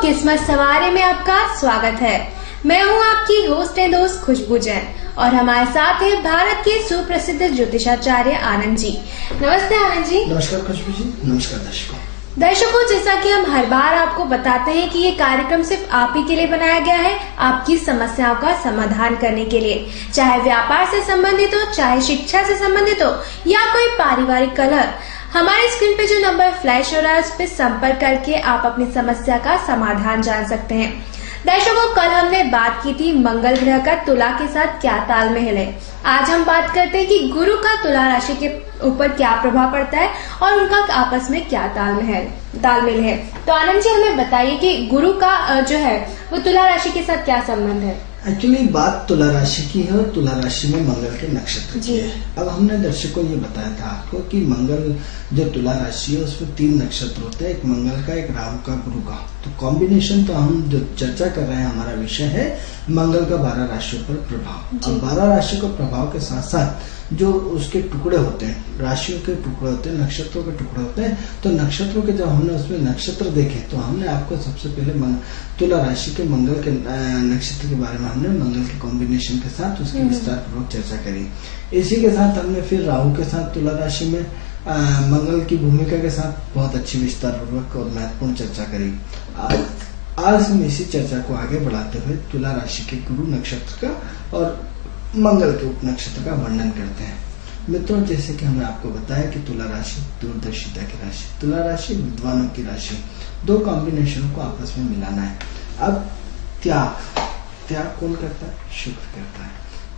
किस्मत सवारी में आपका स्वागत है। मैं हूं आपकी होस्ट एंड दोस्त खुशबू जैन और हमारे साथ है भारत के सुप्रसिद्ध ज्योतिषाचार्य आनंद जी। नमस्ते आनंद जी। नमस्कार खुशबू जी। नमस्कार दर्शकों, जैसा कि हम हर बार आपको बताते हैं कि ये कार्यक्रम सिर्फ आप ही के लिए बनाया गया है, आपकी समस्याओं का समाधान करने के लिए। चाहे व्यापार से संबंधित हो, चाहे शिक्षा से संबंधित हो या कोई पारिवारिक कलह, हमारे स्क्रीन पे जो नंबर फ्लैश हो रहा है उस पर संपर्क करके आप अपनी समस्या का समाधान जान सकते हैं। दर्शकों, कल हमने बात की थी मंगल ग्रह का तुला के साथ क्या तालमेल है। आज हम बात करते हैं कि गुरु का तुला राशि के ऊपर क्या प्रभाव पड़ता है और उनका आपस में क्या तालमेल है। तो आनंद जी, हमें बताइए कि गुरु का जो है वो तुला राशि के साथ क्या संबंध है। एक्चुअली बात तुला राशि की है और तुला राशि में मंगल के नक्षत्र की है। अब हमने दर्शकों ये बताया था आपको कि मंगल जो तुला राशि है उसमें 3 नक्षत्र होते हैं, एक मंगल का, एक राहु का, गुरु का। तो कॉम्बिनेशन, तो हम जो चर्चा कर रहे हैं हमारा विषय है मंगल का 12 राशियों पर प्रभाव। और 12 राशियों का प्रभाव के साथ साथ जो उसके टुकड़े होते हैं, राशियों के टुकड़े होते हैं, नक्षत्रों के टुकड़े होते हैं। तो नक्षत्रों के जब हमने उसमें नक्षत्र देखे तो हमने आपको सबसे पहले तुला राशि के मंगल के नक्षत्र के बारे में हमने मंगल के कॉम्बिनेशन के साथ उसकी विस्तार पूर्वक चर्चा करी। इसी के साथ हमने फिर राहु के साथ तुला राशि में मंगल की भूमिका के साथ बहुत अच्छी विस्तार पूर्वक और महत्वपूर्ण चर्चा करी। आज हम इसी चर्चा को आगे बढ़ाते हुए तुला राशि के गुरु नक्षत्र का और मंगल के उप नक्षत्र का वर्णन करते हैं। मित्रों, जैसे कि हमने आपको बताया कि तुला राशि दूरदर्शिता की राशि, तुला राशि विद्वानों की राशि, 2 कॉम्बिनेशनों को आपस में मिलाना है। अब त्याग कौन करता है? शुक्र करता है।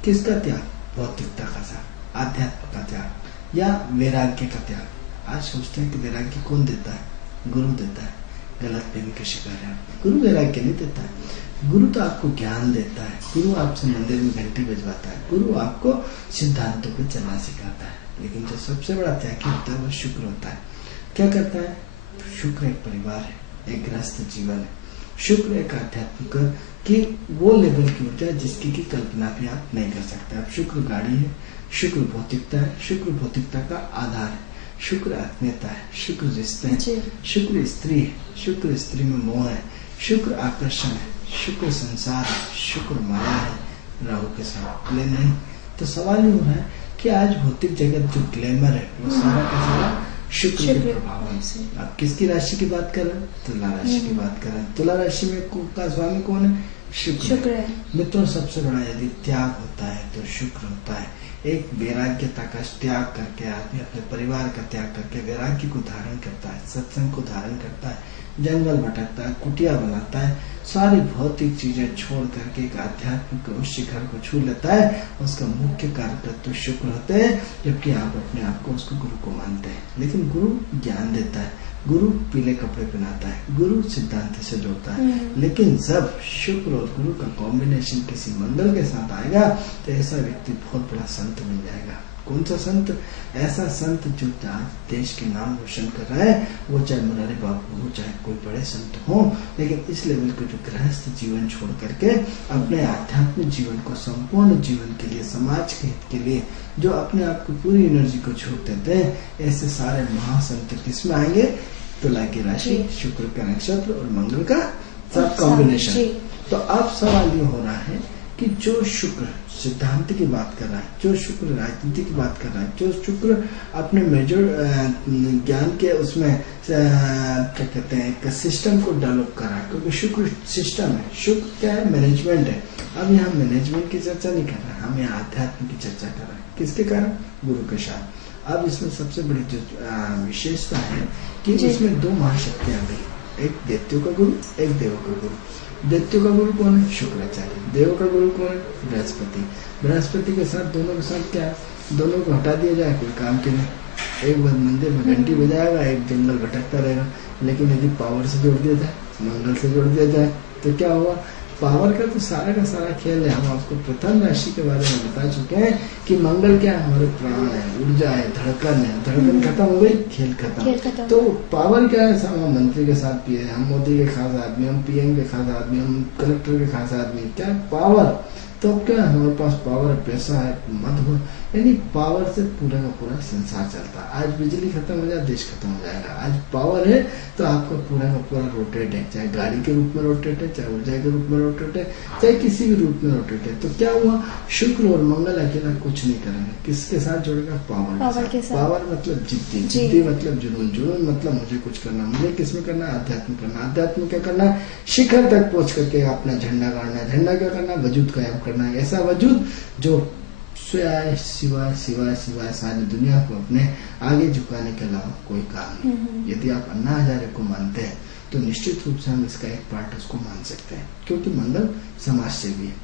किसका त्याग? भौतिकता का त्याग, आध्यात्म का त्याग या वैराग्य का त्याग। आज सोचते हैं कि वैराग्य कौन देता है? गुरु देता है। गलत फहमी का शिकार है। गुरु वैराग्य नहीं देता है। गुरु तो आपको ज्ञान देता है। गुरु आपसे मंदिर में घंटी बजवाता है। गुरु आपको सिद्धांतों को चलना सिखाता है। लेकिन जो सबसे बड़ा त्यागी होता है वो शुक्र होता है। क्या करता है? शुक्र एक परिवार है, एक गृहस्थ जीवन है। शुक्र एक आध्यात्मिक की वो लेवल की ऊर्जा है जिसकी की कल्पना भी आप नहीं कर सकते। अब शुक्र गाड़ी है, शुक्र भौतिकता है, शुक्र भौतिकता का आधार है, शुक्र आत्मीयता है, शुक्र रिश्ते हैं, शुक्र स्त्री है, शुक्र स्त्री में मोह है, शुक्र आकर्षण है, शुक्र संसार है, शुक्र माया है राहु के साथ। ले नहीं तो सवाल ये हो रहा है कि आज भौतिक जगत जो ग्लैमर है वो सारा का सारा शुक्र के प्रभाव है। आप किसकी राशि की बात कर रहे हैं? तुला राशि की बात कर रहे हैं। तुला राशि में का स्वामी कौन है? शुक्र है। मित्रों, सबसे बड़ा यदि त्याग होता है तो शुक्र होता है। एक वैराग्यता का त्याग करके आदमी अपने परिवार का त्याग करके वैराग्य को धारण करता है, सत्संग को धारण करता है, जंगल भटकता है, कुटिया बनाता है, सारी भौतिक चीजें छोड़ करके एक आध्यात्मिक उच्च शिखर को छू लेता है। उसका मुख्य कारक तो शुक्र होते हैं, जबकि आप अपने आप को उसको गुरु को मानते हैं। लेकिन गुरु ज्ञान देता है, गुरु पीले कपड़े पहनाता है, गुरु सिद्धांत से जोड़ता है। लेकिन जब शुक्र और गुरु का कॉम्बिनेशन किसी मंगल के साथ आएगा तो ऐसा व्यक्ति बहुत बड़ा संत बन जाएगा। कौन सा संत? ऐसा संत जो देश के नाम रोशन कर रहा है, वो चाहे मुरारी बाबू हो, चाहे कोई बड़े संत हो, लेकिन इस लेवल के जो गृहस्थ जीवन छोड़ करके अपने आध्यात्मिक जीवन को, संपूर्ण जीवन के लिए, समाज के हित के लिए जो अपने आप को पूरी एनर्जी को छोड़ देते हैं, ऐसे सारे महासंत किसमें आएंगे? तुला की राशि, शुक्र का नक्षत्र और मंगल का सब कॉम्बिनेशन। तो अब सवाल ये हो रहा है कि जो शुक्र सिद्धांत की बात कर रहा है, जो शुक्र राजनीति की बात कर रहा है, जो शुक्र अपने मेजर ज्ञान के उसमें क्या कहते हैं एक सिस्टम को डेवलप कर रहा है, क्योंकि शुक्र सिस्टम है। शुक्र क्या है? मैनेजमेंट है। अब यहाँ मैनेजमेंट की चर्चा नहीं कर रहा है, हम यहाँ अध्यात्म की चर्चा कर रहे हैं। किसके कारण? गुरु के साथ। अब इसमें सबसे बड़ी जो विशेषता है कि इसमें 2 महाशक्तियां आ गई, एक दैत्यों का गुरु, एक देवों का गुरु। दैत्यों का गुरु कौन है? शुक्राचार्य। देवों का गुरु कौन है? बृहस्पति। बृहस्पति के साथ दोनों के साथ क्या है? दोनों को हटा दिया जाए कोई काम के लिए। एक बार मंदिर में घंटी बजाएगा, एक जंगल भटकता रहेगा। लेकिन यदि पावर से जोड़ दिया जाए, मंगल से जोड़ दिया जाए तो क्या होगा? पावर का तो सारा का सारा खेल है। हम आपको प्रथम राशि के बारे में बता चुके हैं कि मंगल क्या है? हमारे प्राण है, ऊर्जा है, धड़कन है। धड़कन खत्म हो गई, खेल खत्म। तो पावर क्या है? हम मंत्री के साथ पिए, हम मोदी के खास आदमी, हम पीएम के खास आदमी, हम कलेक्टर के खास आदमी। क्या पावर? तो अब क्या है, हमारे पास पावर है, पैसा है, मत हो, यानी पावर से पूरा का पूरा संसार चलता है। आज बिजली खत्म हो जाए, देश खत्म हो जाएगा। आज पावर है तो आपका पूरा का पूरा रोटेट है, चाहे गाड़ी के रूप में रोटेट है, चाहे ऊर्जा के रूप में रोटेट है, चाहे किसी भी रूप में रोटेट है। तो क्या हुआ, शुक्र और मंगल अकेला कुछ नहीं करेंगे, किसके साथ जुड़ेगा, पावर के साथ। पावर मतलब जिद्दी, जिद्दी मतलब जुनून, जुनून मतलब मुझे कुछ करना, मुझे किसमें करना है, अध्यात्म करना। अध्यात्म क्या करना है, शिखर तक पहुंच करके अपना झंडा गाड़ना है। झंडा क्या करना है, वजूद कायम करना है, ऐसा वजूद जो सिवाय सिवाय सिवाय सिवाय सारी दुनिया को अपने आगे झुकाने के अलावा कोई काम नहीं। यदि आप अन्ना हजारे को मानते हैं तो निश्चित रूप से हम इसका एक पार्ट उसको मान सकते हैं, क्योंकि मंगल समाज सेवी है।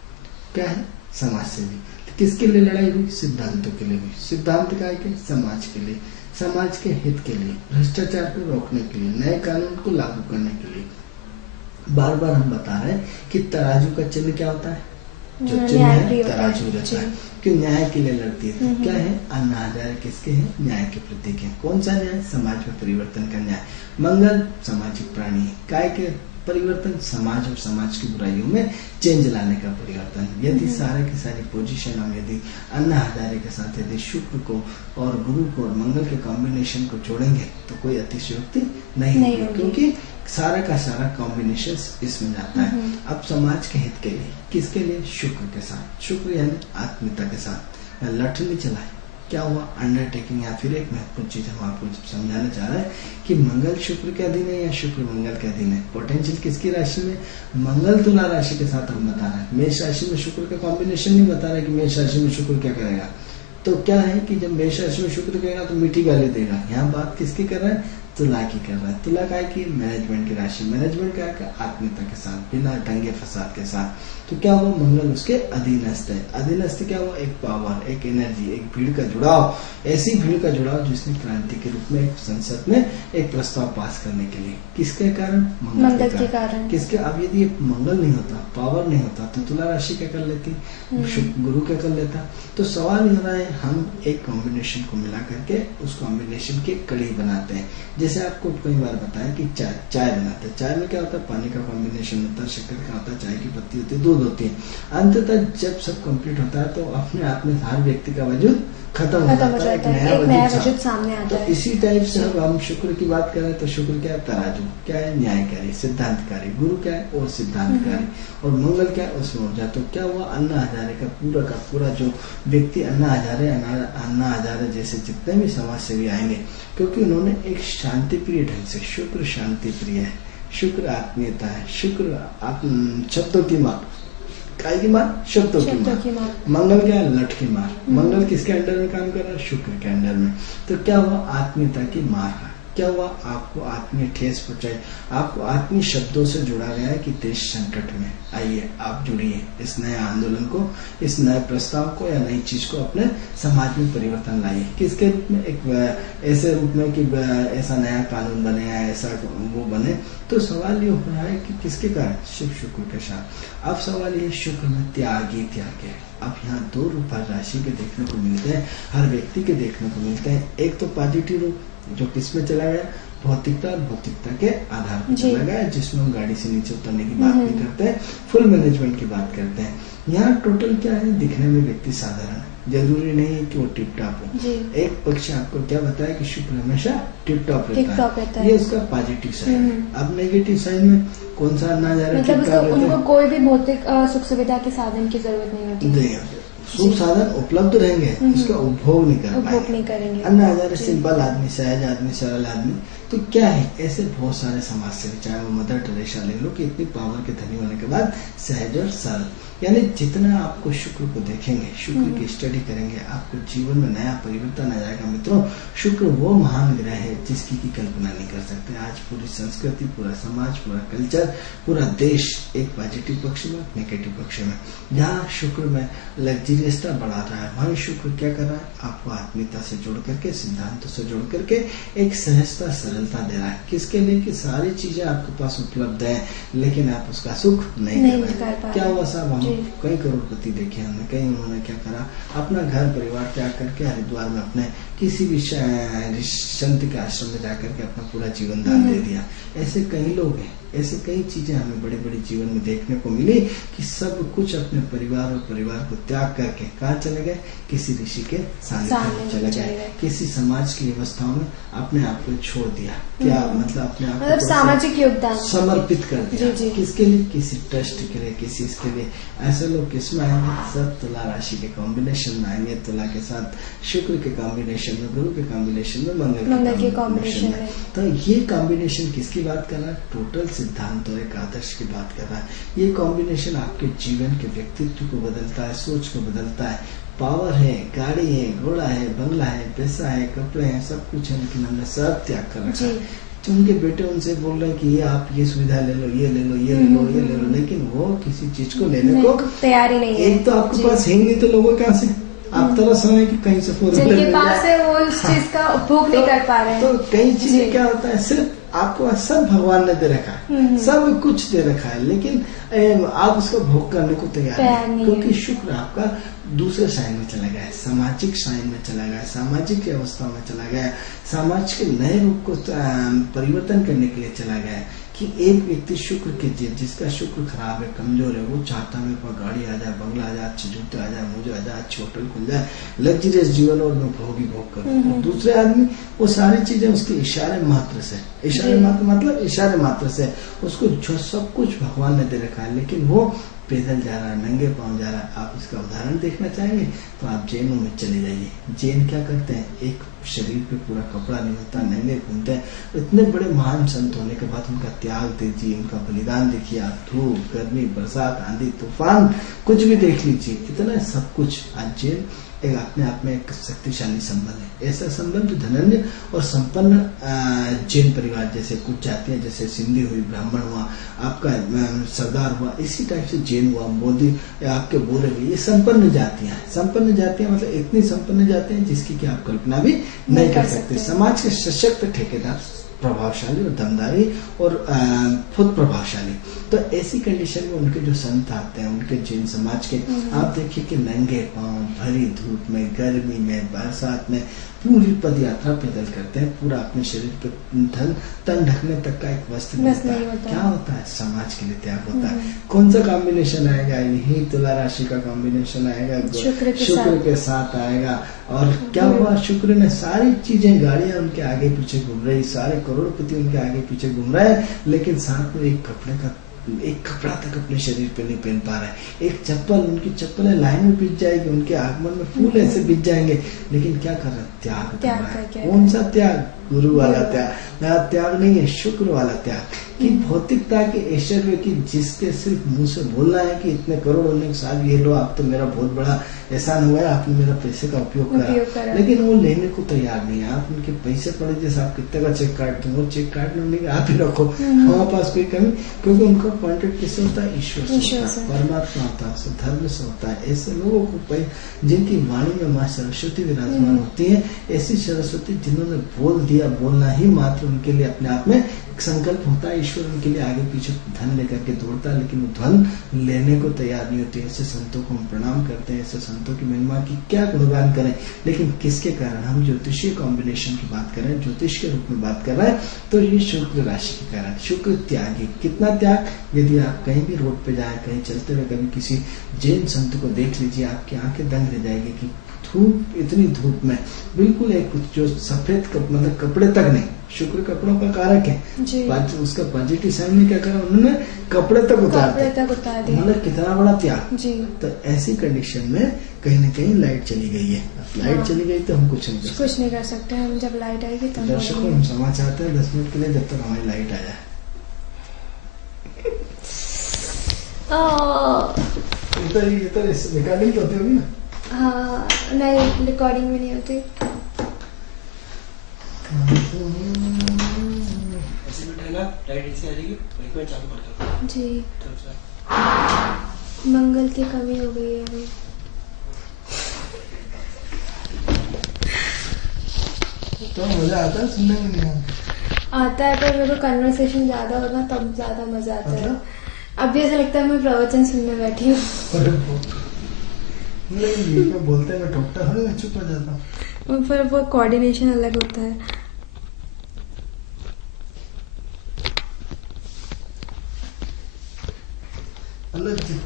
क्या है, समाज सेवी। तो किसके लिए लड़ाई हुई, सिद्धांतों के लिए हुई। सिद्धांत क्या है, समाज के लिए, समाज के हित के लिए, भ्रष्टाचार को रोकने के लिए, नए कानून को लागू करने के लिए। बार बार हम बता रहे हैं कि तराजू का चिन्ह क्या होता है, जो चिन्ह है तराजू रहता है, क्यों, न्याय के लिए लड़ती है। क्या है, अन्ना हजारे किसके हैं, न्याय के प्रतीक है। कौन सा न्याय, समाज में परिवर्तन का न्याय। मंगल सामाजिक प्राणी है, काय के परिवर्तन, समाज और समाज की बुराइयों में चेंज लाने का परिवर्तन। यदि सारे की सारी पोजीशन हम यदि अन्ना हजारे के साथ यदि शुक्र को और गुरु को और मंगल के कॉम्बिनेशन को जोड़ेंगे तो कोई अतिशयोक्ति नहीं होगी, क्योंकि सारा का सारा कॉम्बिनेशन इसमें जाता है। अब समाज के हित के लिए, किसके लिए, शुक्र के साथ। शुक्र यानी आत्मीयता के साथ लठ नहीं चलाए। क्या हुआ, अंडरटेकिंग। या फिर एक महत्वपूर्ण चीज हम आपको समझाना चाह रहे हैं कि मंगल शुक्र के अधीन है या शुक्र मंगल के अधीन है। पोटेंशियल किसकी राशि में, मंगल तुला राशि के साथ हम बता रहे हैं। मेष राशि में शुक्र का कॉम्बिनेशन नहीं बता रहे कि मेष राशि में शुक्र क्या करेगा। तो क्या है कि जब मेष राशि में शुक्र करेगा तो मीठी गाली देगा। यहाँ बात किसकी कर रहा है, तुला की कर रहा है। तुला का है कि मैनेजमेंट की राशि, मैनेजमेंट का है आत्मीयता के साथ, बिना दंगे फसाद के साथ। तो क्या हुआ, मंगल उसके अधीनस्थ है। अधीनस्थ क्या हुआ, एक पावर, एक एनर्जी, एक भीड़ का जुड़ाव, ऐसी भीड़ का जुड़ाव जिसने क्रांति के रूप में एक संसद में एक प्रस्ताव पास करने के लिए, किसके कारण, मंगल के कारण। किसके, अब यदि मंगल नहीं होता, पावर नहीं होता, तो तुला राशि क्या कर लेती, गुरु क्या कर लेता। तो सवाल ये रहा है, हम एक कॉम्बिनेशन को मिला करके उस कॉम्बिनेशन की कड़ी बनाते हैं। जैसे आपको कई बार बताया कि चाय बनाते हैं, चाय में क्या होता है, पानी का कॉम्बिनेशन होता है, शक्कर का होता है, चाय की पत्ती होती है, दूध होती है। अंततः जब सब कंप्लीट होता है तो अपने आप में हर व्यक्ति का वजूद खत्म हो जाता है, एक नया वजूद सामने आता है। तो इसी टाइप से अब हम शुक्र की बात करें तो शुक्र क्या है, तराजू, क्या है, न्यायकारी, सिद्धांतकारी। गुरु क्या है, और सिद्धांतकारी। और मंगल क्या है, उसमें ऊर्जा। तो क्या हुआ, अन्ना हजारे का पूरा जो व्यक्ति अन्ना हजारे जैसे जितने भी समाज सेवी आएंगे, क्योंकि उन्होंने एक शांति प्रिय ढंग से, शुक्र शांति प्रिय है, शुक्र आत्मीयता है, शुक्र शब्दों की मार, काय की मार, शब्दों की मार। मंगल क्या है, लठ की मार। मंगल किसके अंडर में काम कर रहा है, शुक्र के अंडर में। तो क्या हुआ, आत्मीयता की मार है। क्या हुआ, आपको आत्मीय ठेस पहुंचाई, आपको आत्मीय शब्दों से जोड़ा गया है कि देश संकट में, आइए आप जुड़िए इस नए आंदोलन को, इस नए प्रस्ताव को या नई चीज को अपने समाज में परिवर्तन लाइए। किसके रूप में, एक ऐसे रूप में कि ऐसा नया कानून बने या ऐसा वो बने। तो सवाल ये हो रहा है कि किसके कारण, शिव शुक्र के साथ। अब सवाल ये, शुक्र में त्याग है। अब यहाँ दो रूप हर राशि के देखने को मिलते हैं, हर व्यक्ति के देखने को मिलते हैं। एक तो पॉजिटिव रूप जो किसमें चला गया, भौतिकता और भौतिकता के आधार पर चला गया, जिसमें हम गाड़ी से नीचे उतरने की बात नहीं करते हैं, फुल मैनेजमेंट की बात करते हैं। यहाँ टोटल क्या है, दिखने में व्यक्ति साधारण है, जरूरी नहीं है कि वो टिप टॉप हो। एक पक्ष आपको क्या बताया कि शुक्र हमेशा टिप टॉप रहता है, ये उसका पॉजिटिव साइड है। अब नेगेटिव साइड में कौन सा अन्ना हजारे, मतलब उनको कोई भी भौतिक सुख सुविधा के साधन की जरूरत नहीं होती, सुख साधन उपलब्ध रहेंगे, उसका उपभोग नहीं करेंगे। अन्ना हजारे सिंपल आदमी, सहज आदमी, सरल आदमी। तो क्या है, ऐसे बहुत सारे समाज से, चाहे वो मदर टेरेसा ले लो कि इतनी पावर के धनी होने के बाद सहज और सरल। यानी जितना आपको शुक्र को देखेंगे, शुक्र की स्टडी करेंगे, आपको जीवन में नया परिवर्तन आ जाएगा। मित्रों, शुक्र वो महान ग्रह है जिसकी की कल्पना नहीं कर सकते। आज पूरी संस्कृति, पूरा समाज, पूरा कल्चर, पूरा देश एक पॉजिटिव पक्ष में, नेगेटिव पक्ष में। जहाँ शुक्र में लग्जरियसता बढ़ा रहा है, वहीं शुक्र क्या कर रहा है, आपको आत्मीयता से जोड़ करके, सिद्धांतों से जोड़ करके एक सहजता, सरलता दे रहा है। किसके लिए, कि सारी चीजें आपके पास उपलब्ध है, लेकिन आप उसका सुख नहीं कर पाए। क्या हुआ साहब, हम कई करोड़पति देखे हमने, कई उन्होंने क्या करा, अपना घर परिवार त्याग करके हरिद्वार में अपने किसी भी संत के आश्रम में जाकर के अपना पूरा जीवन दान दे दिया। ऐसे कई लोग हैं, ऐसे कई चीजें हमें बड़े बड़े जीवन में देखने को मिली कि सब कुछ अपने परिवार और परिवार को त्याग करके कहाँ चले गए, किसी ऋषि के सानिध्य में चले गए, किसी समाज की व्यवस्थाओं में अपने आप को छोड़ दिया। क्या मतलब अपने आप को सामाजिक योगदान समर्पित कर दिया। किसके लिए, किसी ट्रस्ट के लिए, किसी इसके लिए। ऐसे लोग किसमें आएंगे, सब तुला राशि के कॉम्बिनेशन में आएंगे। तुला के साथ शुक्र के कॉम्बिनेशन में, गुरु के कॉम्बिनेशन में, मंगल के कॉम्बिनेशन में। तो ये कॉम्बिनेशन किसकी बात कर रहा है, टोटल सिद्धांत और एक आदर्श की बात कर रहा है। ये कॉम्बिनेशन आपके जीवन के व्यक्तित्व को बदलता है, सोच को बदलता है। पावर है, गाड़ी है, घोड़ा है, बंगला है, पैसा है, कपड़े हैं, सब कुछ है, लेकिन हमने सब त्याग कर रखा है। तो उनके बेटे उनसे बोल रहे हैं कि ये आप ये सुविधा ले लो, ये ले लो, ये ले लो, ये ले लो, लेकिन वो किसी चीज को लेने को तैयार ही नहीं है। एक तो आपके पास है ही नहीं, तो लोगों कहाँ से आप तरह समय की कहीं से जिनके पास है वो उस चीज का उपभोग नहीं कर पा रहे हैं। तो कई चीजें क्या होता है, सिर्फ आपको सब भगवान ने दे रखा है, सब कुछ दे रखा है, लेकिन आप उसका भोग करने को तैयार नहीं, क्योंकि शुक्र आपका दूसरे साइन में चला गया है, सामाजिक साइन में चला गया है, सामाजिक व्यवस्था में चला गया है, समाज के नए रूप को परिवर्तन करने के लिए चला गया है। कि एक व्यक्ति शुक्र के जिसका शुक्र खराब है, कमजोर है, वो चाहता है मेरे पास गाड़ी आ जाए, बंगला आ जाए, अच्छे जूते आ जाए, मुझे आ जाए, अच्छी होटल खुल जाए, लग्जरियस जीवन और मैं भोग ही भोग करूँ। दूसरे आदमी वो सारी चीजें उसके इशारे मात्र से, इशारे मात्र मतलब इशारे मात्र से उसको जो सब कुछ भगवान ने दे रखा है, लेकिन वो पैदल जा रहा है, नंगे पांव जा रहा है। आप इसका उदाहरण देखना चाहेंगे तो आप जैनों में चले जाइए। जैन क्या करते हैं, एक शरीर पे पूरा कपड़ा नहीं होता, नंगे घूमते हैं। इतने बड़े महान संत होने के बाद उनका त्याग देखिए, उनका बलिदान देखिए। आप धूप, गर्मी, बरसात, आंधी, तूफान कुछ भी देख लीजिए, इतना सब कुछ। आज जैन एक अपने आप में एक शक्तिशाली संबंध है। ऐसा संबंध धनन्य और संपन्न जैन परिवार जैसे कुछ जातियां, जैसे सिंधी हुई, ब्राह्मण हुआ, आपका सरदार हुआ, इसी टाइप से जैन हुआ, मोदी, आपके बोरे हुए, ये संपन्न जातियां हैं। संपन्न जातियां मतलब इतनी संपन्न जातियां जिसकी कि आप कल्पना भी नहीं कर सकते। समाज के सशक्त ठेकेदार, प्रभावशाली और दमदारी और खुद प्रभावशाली। तो ऐसी कंडीशन में उनके जो संत आते हैं, उनके जैन समाज के, आप देखिए कि नंगे पांव, भरी धूप में, गर्मी में, बरसात में पूरी पद यात्रा पैदल करते हैं। पूरा अपने शरीर पे तन ढकने तक का एक वस्त्र मिलता है। क्या होता है, समाज के लिए त्याग होता है। कौन सा कॉम्बिनेशन आएगा, यही तुला राशि का कॉम्बिनेशन आएगा, शुक्र के साथ आएगा। और क्या हुआ, शुक्र ने सारी चीजें, गाड़ियां उनके आगे पीछे घूम रही, सारे करोड़पति उनके आगे पीछे घूम रहे हैं, लेकिन साथ में एक कपड़ा तक अपने शरीर पे नहीं पहन पा रहा है। एक चप्पल, उनकी चप्पलें लाइन में बीत जाएगी, उनके आगमन में फूल ऐसे बीत जाएंगे, लेकिन क्या कर रहे हैं, त्याग कर रहा है। कौन सा त्याग, गुरु वाला त्याग। त्याग नहीं है, शुक्र वाला त्याग। कि भौतिकता के ऐश्वर्य की, जिसके सिर्फ मुंह से बोलना है कि इतने करोड़ होने के साथ ये लो, आप तो मेरा बहुत बड़ा एहसान हुआ है, आपने मेरा पैसे का उपयोग करा, लेकिन वो लेने को तैयार नहीं है। आप उनके पैसे पड़े, जैसे आप कितने का चेक काटते हैं, वो चेक काटने नहीं, आप ही रखो, हमारे पास कोई कमी, क्योंकि उनका कॉन्टेक्ट किससे होता है, ईश्वर से होता है, परमात्मा होता है, धर्म से होता है। ऐसे लोगों को, जिनकी वाणी में माँ सरस्वती विराजमान होती है, ऐसी सरस्वती जिन्होंने बोल दिया, बोलना ही मात्र उनके लिए अपने आप में संकल्प होता है। ईश्वर उनके लिए आगे पीछे धन लेकर के दौड़ता है, लेकिन वो धन लेने को तैयार नहीं होते। ऐसे संतों को हम प्रणाम करते हैं, ऐसे संतों की महिमा की क्या गुणगान करें, लेकिन किसके कारण, हम ज्योतिषीय कॉम्बिनेशन की बात कर रहे हैं, ज्योतिष के रूप में बात कर रहे हैं, तो ये शुक्र राशि के कारण। शुक्र त्यागी, कितना त्याग, यदि आप कहीं भी रोड पे जाए, कहीं चलते हुए कभी किसी जैन संत को देख लीजिए, आपकी आंखें दंग रह जाएगी कि धूप, इतनी धूप में बिल्कुल एक जो सफेद मतलब कपड़े तक नहीं। शुक्र कपड़ों का कारक है, उसका पॉजिटिव साइन में क्या करा, उन्होंने कपड़े तक उतार दिया, मतलब कितना बड़ा त्याग। तो ऐसी कंडीशन में कहीं न कहीं लाइट चली गई है। लाइट चली गई तो हम कुछ नहीं कर सकते। हम जब लाइट आएगी तब दर्शकों हम क्षमा चाहते हैं 10 मिनट के लिए, जब तक हमारी लाइट आ जाए। ये तो रिकॉर्डिंग तो होती होगी ना? हाँ, नहीं, रिकॉर्डिंग में नहीं होती। ऐसे बैठेगा, लाइट ऐसे आ जाएगी, वही में चालू कर दो जी। मंगल की कमी हो गई है अभी। तो मजा आता है सुनने में, नहीं आता है, पर मेरे को कन्वर्सेशन ज्यादा होगा तब ज्यादा मजा आता है। अभी ऐसा लगता है मैं प्रवचन सुनने बैठी हूँ। नहीं, बोलते मैं ठोकता हूँ, मैं चुप हो जाता हूँ। फिर वो कोऑर्डिनेशन अलग होता है।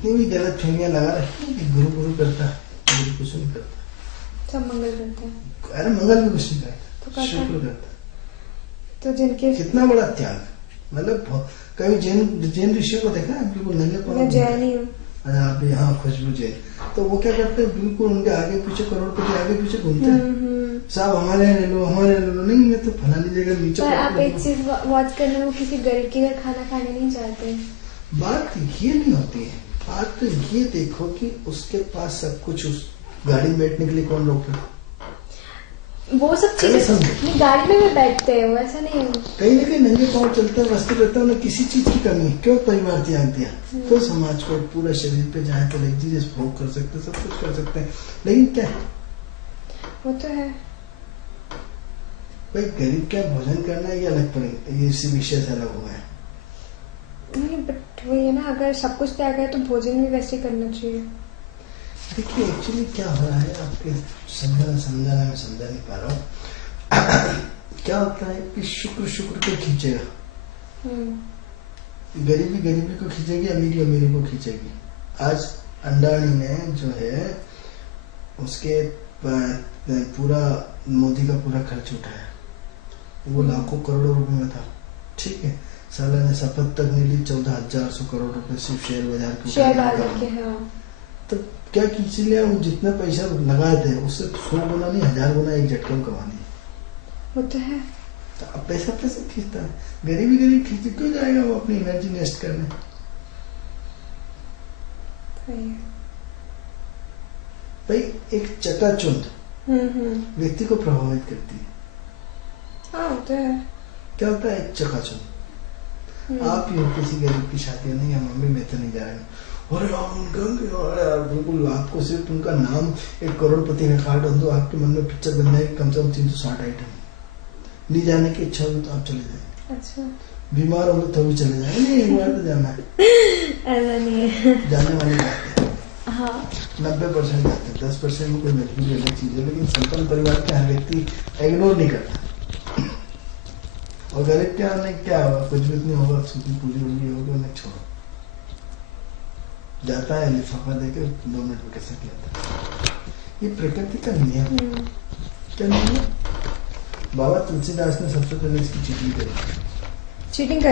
जितनी भी गलत फहमियां लगा रखी है कि गुरु गुरु करता है, गुरु कुछ नहीं करता, सब मंगल करते हैं। अरे मंगल भी कुछ नहीं करता, तो करता है। शुक्र करता। तो जिनके कितना बड़ा त्याग, मतलब कभी जैन ऋषियों को देखा है बिल्कुल नंगे पांव मैं जैन ही हूँ। आप यहाँ खुशबू जैन, तो वो क्या करते हैं, बिल्कुल उनके आगे पीछे करोड़पति आगे पीछे घूमते हैं, साहब हमारे ले लो हमारे ले लो, नहीं मैं तो फलानी जगह नीचे। पर आप एक चीज वॉच करने वो किसी गरीब के घर खाना खाने नहीं जाते। बात ये नहीं होती है, बात तो ये देखो कि उसके पास सब कुछ, उस गाड़ी में बैठने के लिए कौन रोक रहा है? वो सब चीजें गाड़ी में भी बैठते हैं, वैसा नहीं है। कहीं ना कहीं नंगे पाँव चलते हैं, वस्तु रहता है, उन्हें किसी चीज की कमी है, क्यों परिवार त्याग दिया, तो समाज को पूरा शरीर पे जहाँ के लग्जरियस भोग कर सकते हैं, सब कुछ कर सकते हैं, लेकिन क्या है, वो तो है भाई गरीब क्या भोजन करना है, ये अलग पड़ेगा, ये इसी विषय से अलग हुआ है। नहीं, बट वो ये ना, अगर सब कुछ त्याग है तो भोजन भी वैसे करना चाहिए। देखिए एक्चुअली क्या हो रहा है, आपके समझाना मैं समझा नहीं पा रहा हूँ। क्या होता है कि शुक्र को खींचेगा, गरीबी को खींचेगी, अमीरी को खींचेगी। आज अंडानी ने जो है उसके पूरा मोदी का पूरा खर्च उठाया, वो लाखों करोड़ों रुपए में था, ठीक है, साला ने शपथ तक नहीं ली, 14,100 करोड़ रुपए सिर्फ शेयर बाजार के। तो क्या खींच लिया, वो जितना पैसा लगाए थे उससे 100 गुना नहीं 1000 गुना एक झटके में कमानी वो तो है। तो अब पैसा खींचता है, गरीब खींच क्यों जाएगा वो अपनी एनर्जी इन्वेस्ट करने। भाई एक चकाचौंध व्यक्ति को प्रभावित करती है। हाँ तो है। क्या होता है एक चकाचौंध, आप ही हो किसी गरीब की शादी नहीं है, मम्मी मैं तो नहीं जा रही हूँ, अरे यार बिल्कुल आपको सिर्फ उनका नाम एक करोड़पति का कार्ड दो, आपके मन में पिक्चर बन जाएगी कम से कम 360 आइटम। नहीं जाने की इच्छा हो तो आप चले जाए, अच्छा बीमार हो तो भी चले जाए, नहीं एक बार तो जाना है, ऐसा नहीं है, जाने वाले जाते हैं। हाँ 90% जाते हैं, 10% में कोई मजबूरी अलग चीज है, लेकिन संपन्न परिवार के हर व्यक्ति इग्नोर नहीं करता। और गरीब क्या नहीं, क्या होगा, कुछ भी नहीं होगा, सूखी पूरी होगी, उन्हें छोड़ो, जाता है लिफाफा देके 2 मिनट में कैसे किया। ये प्रकृति का नियम क्या नियम है? बाबा तुलसीदास ने सबसे पहले इसकी चीटिंग करी। आई थिंक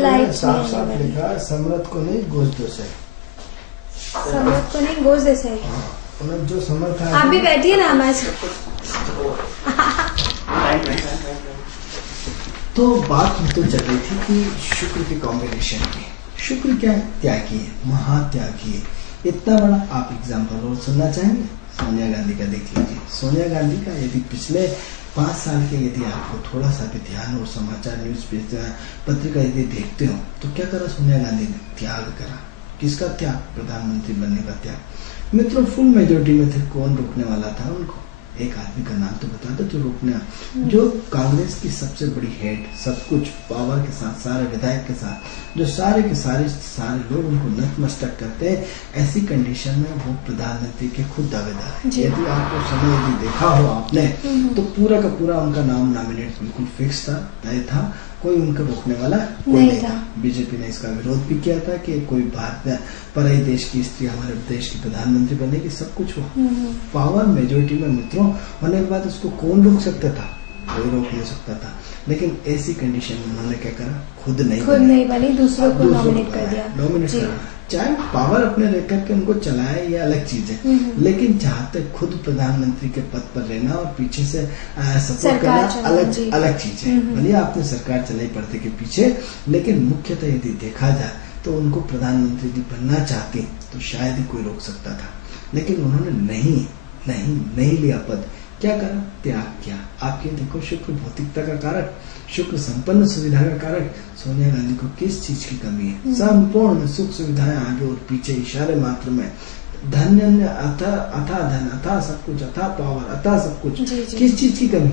लाइफ साफ लिखा, समर्थ को नहीं गोश्त दो से, समर्थ को नहीं गोश्त दे से। जो समर्थ है, आप भी बैठिए ना हमारे। तो बात तो चल रही थी कि शुक्र के कॉम्बिनेशन की, शुक्र क्या त्यागी है, महात्यागी है, इतना बड़ा। आप एग्जाम्पल और सुनना चाहेंगे? सोनिया गांधी का देख लीजिए। सोनिया गांधी का यदि पिछले 5 साल के यदि आपको थोड़ा सा भी ध्यान और समाचार न्यूज पत्रिका यदि देखते हो तो क्या करा सोनिया गांधी ने? त्याग करा। किसका त्याग? प्रधानमंत्री बनने का त्याग। मित्रों फुल मेजोरिटी में थे, कौन रोकने वाला था उनको? एक आदमी का नाम तो बता दो जो रोकने, जो कांग्रेस की सबसे बड़ी हेड, सब कुछ पावर के साथ, सारे विधायक के साथ, जो सारे के सारे लोग उनको नतमस्तक करते हैं, ऐसी कंडीशन में वो प्रधानमंत्री के खुद दावेदार है। यदि आपको समय यदि देखा हो आपने तो पूरा का पूरा उनका नाम नॉमिनेट बिल्कुल फिक्स था, तय था, कोई उनको रोकने वाला कोई नहीं था। बीजेपी ने इसका विरोध भी किया था कि कोई भारत पराई देश की स्त्री हमारे देश की प्रधानमंत्री बनेगी, सब कुछ हुआ। पावर मेजोरिटी में मित्रों होने के बाद उसको कौन रोक सकता था? कोई रोक नहीं सकता था। लेकिन ऐसी कंडीशन में उन्होंने क्या करा? खुद नहीं बनी, दूसरों को नॉमिनेट कर दिया। चाहे पावर अपने लेकर के उनको चलाए ये अलग चीज है, लेकिन चाहते खुद प्रधानमंत्री के पद पर रहना और पीछे से सपोर्ट करना अलग चीज है। भले आपने सरकार चलाई पर्दे के पीछे, लेकिन मुख्यतः यदि देखा जाए तो उनको प्रधानमंत्री यदि बनना चाहते तो शायद ही कोई रोक सकता था, लेकिन उन्होंने नहीं लिया पद। क्या करा? त्याग किया। आपके देखो शुक्र भौतिकता का कारक, शुक्र संपन्न सुविधा का कारक। सोनिया गांधी को किस चीज की कमी है? संपूर्ण सुख सुविधाएं आगे और पीछे, इशारे मात्र में, धन्य अथा धन, अथा सब कुछ, अथा पावर, अथा सब कुछ। किस चीज की कमी?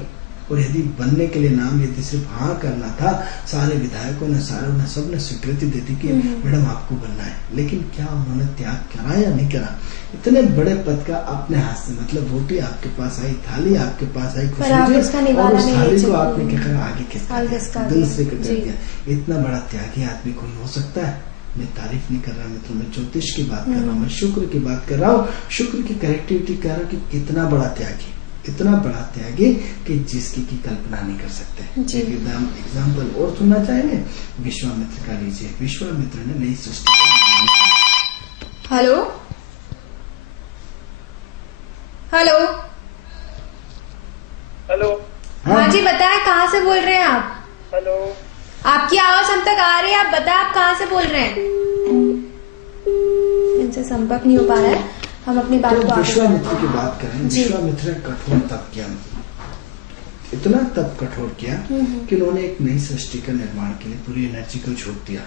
और यदि बनने के लिए नाम यदि सिर्फ हाँ करना था, सारे विधायकों ने सबने स्वीकृति दे दी कि मैडम आपको बनना है, लेकिन क्या उन्होंने त्याग करा या नहीं करा? इतने बड़े पद का अपने हाथ से, मतलब रोटी आपके पास आई, थाली आपके पास आई, और उस थाली को आपने क्या करा, आगे खिसका दूसरे को कर दिया। इतना बड़ा त्यागी आदमी कोई हो सकता है? मैं तारीफ नहीं कर रहा मित्रों, मैं ज्योतिष की बात कर रहा हूँ, मैं शुक्र की बात कर रहा हूँ, शुक्र की करेक्टिविटी कर रहा हूँ कि कितना बड़ा त्यागी, इतना बड़ा त्यागी कि जिसकी की कल्पना नहीं कर सकते। एक एग्जाम्पल और सुनना चाहेंगे? विश्वामित्र का लीजिए। विश्वामित्र ने नई सृष्टि का। Hello hello hello. हाँ जी बताएं, कहाँ से बोल रहे हैं आप? हेलो, आपकी आवाज हम तक आ रही है, आप बताएं आप कहाँ से बोल रहे हैं? इनसे संपर्क नहीं हो पा रहा है, हम अपनी बात को विश्वामित्र की बात करें। विश्वामित्र ने कठोर तप किया, इतना तप कठोर किया कि उन्होंने एक नई सृष्टि का निर्माण के लिए पूरी एनर्जी को छोड़ दिया।